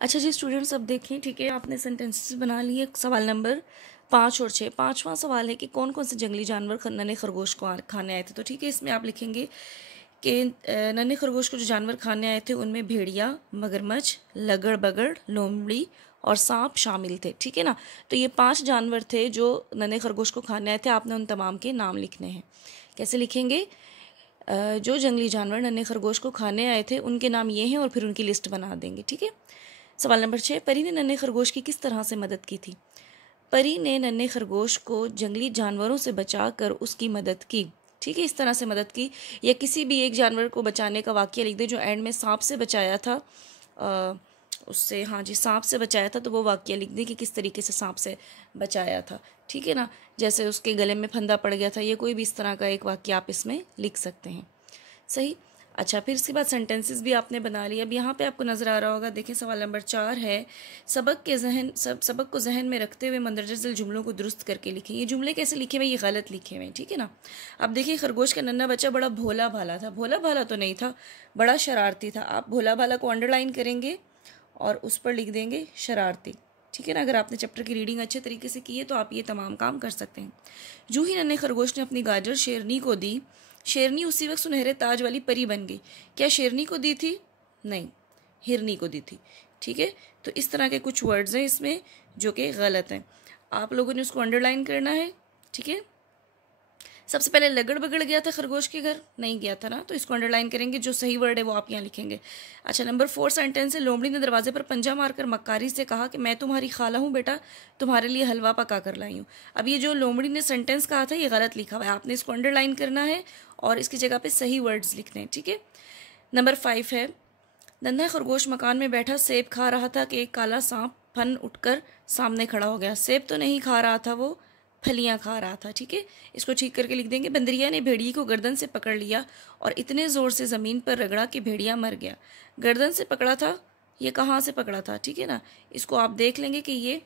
अच्छा जी स्टूडेंट्स, अब देखें, ठीक है, आपने सेंटेंसेस बना लिए। सवाल नंबर 5 और 6। पांचवा सवाल है कि कौन कौन से जंगली जानवर नन्हे खरगोश को खाने आए थे। तो ठीक है, इसमें आप लिखेंगे कि नन्हे खरगोश को जो जानवर खाने आए थे उनमें भेड़िया, मगरमच्छ, लगड़ बगड़, लोमड़ी और सांप शामिल थे। ठीक है ना। तो ये 5 जानवर थे जो नन्हे खरगोश को खाने आए थे। आपने उन तमाम के नाम लिखने हैं। कैसे लिखेंगे? जो जंगली जानवर नन्हे खरगोश को खाने आए थे उनके नाम ये हैं और फिर उनकी लिस्ट बना देंगे। ठीक है। सवाल नंबर 6, परी ने नन्हे खरगोश की किस तरह से मदद की थी? परी ने नन्हे खरगोश को जंगली जानवरों से बचाकर उसकी मदद की। ठीक है, इस तरह से मदद की। या किसी भी एक जानवर को बचाने का वाकया लिख दे। जो एंड में सांप से बचाया था, उससे, हाँ जी, सांप से बचाया था, तो वो वाकया लिख दे कि किस तरीके से सांप से बचाया था। ठीक है ना। जैसे उसके गले में फंदा पड़ गया था, ये कोई भी इस तरह का एक वाकया आप इसमें लिख सकते हैं। सही। अच्छा, फिर इसके बाद सेंटेंसेस भी आपने बना लिया। अब यहाँ पे आपको नज़र आ रहा होगा, देखिए सवाल नंबर 4 है, सबक को जहन में रखते हुए मंदरजा झेल जुमलों को दुरुस्त करके लिखें। ये जुमले कैसे लिखे हुए? ये गलत लिखे हुए हैं। ठीक है ना। अब देखिए, खरगोश का नन्हा बच्चा बड़ा भोला भाला था। भोला भाला तो नहीं था, बड़ा शरारती था। आप भोला भाला को अंडरलाइन करेंगे और उस पर लिख देंगे शरारती। ठीक है ना। अगर आपने चैप्टर की रीडिंग अच्छे तरीके से की है तो आप ये तमाम काम कर सकते हैं। जूं ही नन्हे खरगोश ने अपनी गाजर शेरनी को दी, शेरनी उसी वक्त सुनहरे ताज वाली परी बन गई। क्या शेरनी को दी थी? नहीं, हिरनी को दी थी। ठीक है। तो इस तरह के कुछ वर्ड्स हैं इसमें जो कि गलत हैं। आप लोगों ने उसको अंडरलाइन करना है। ठीक है। सबसे पहले लगड़ बगड़ गया था खरगोश के घर? नहीं गया था ना, तो इसको अंडरलाइन करेंगे। जो सही वर्ड है वो आप यहाँ लिखेंगे। अच्छा, नंबर 4 सेंटेंस है, लोमड़ी ने दरवाजे पर पंजा मारकर मक्कारी से कहा कि मैं तुम्हारी खाला हूँ बेटा, तुम्हारे लिए हलवा पका कर लाई हूँ। अब ये जो लोमड़ी ने सेंटेंस कहा था ये गलत लिखा हुआ है, आपने इसको अंडरलाइन करना है और इसकी जगह पे सही वर्ड्स लिखने हैं। ठीक है। नंबर 5 है, नन्हा खरगोश मकान में बैठा सेब खा रहा था कि एक काला सांप फन उठकर सामने खड़ा हो गया। सेब तो नहीं खा रहा था, वो फलियां खा रहा था। ठीक है। इसको ठीक करके लिख देंगे, बंदरिया ने भेड़िए को गर्दन से पकड़ लिया और इतने जोर से जमीन पर रगड़ा कि भेड़िया मर गया। गर्दन से पकड़ा था, ये कहाँ से पकड़ा था? ठीक है ना। इसको आप देख लेंगे कि ये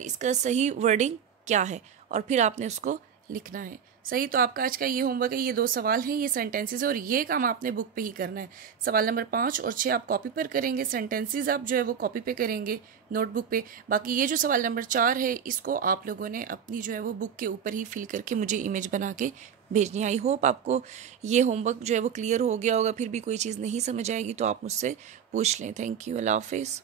इसका सही वर्डिंग क्या है और फिर आपने उसको लिखना है। सही। तो आपका आज का ये होमवर्क है, ये 2 सवाल हैं, ये सेंटेंसेस है और ये काम आपने बुक पे ही करना है। सवाल नंबर 5 और 6 आप कॉपी पर करेंगे, सेंटेंसेस आप जो है वो कॉपी पे करेंगे नोटबुक पे। बाकी ये जो सवाल नंबर 4 है इसको आप लोगों ने अपनी जो है वो बुक के ऊपर ही फिल करके मुझे इमेज बना के भेजनी है। आई होप आपको ये होमवर्क जो है वो क्लियर हो गया होगा। फिर भी कोई चीज़ नहीं समझ आएगी तो आप मुझसे पूछ लें। Thank you. अल्लाह हाफिज़।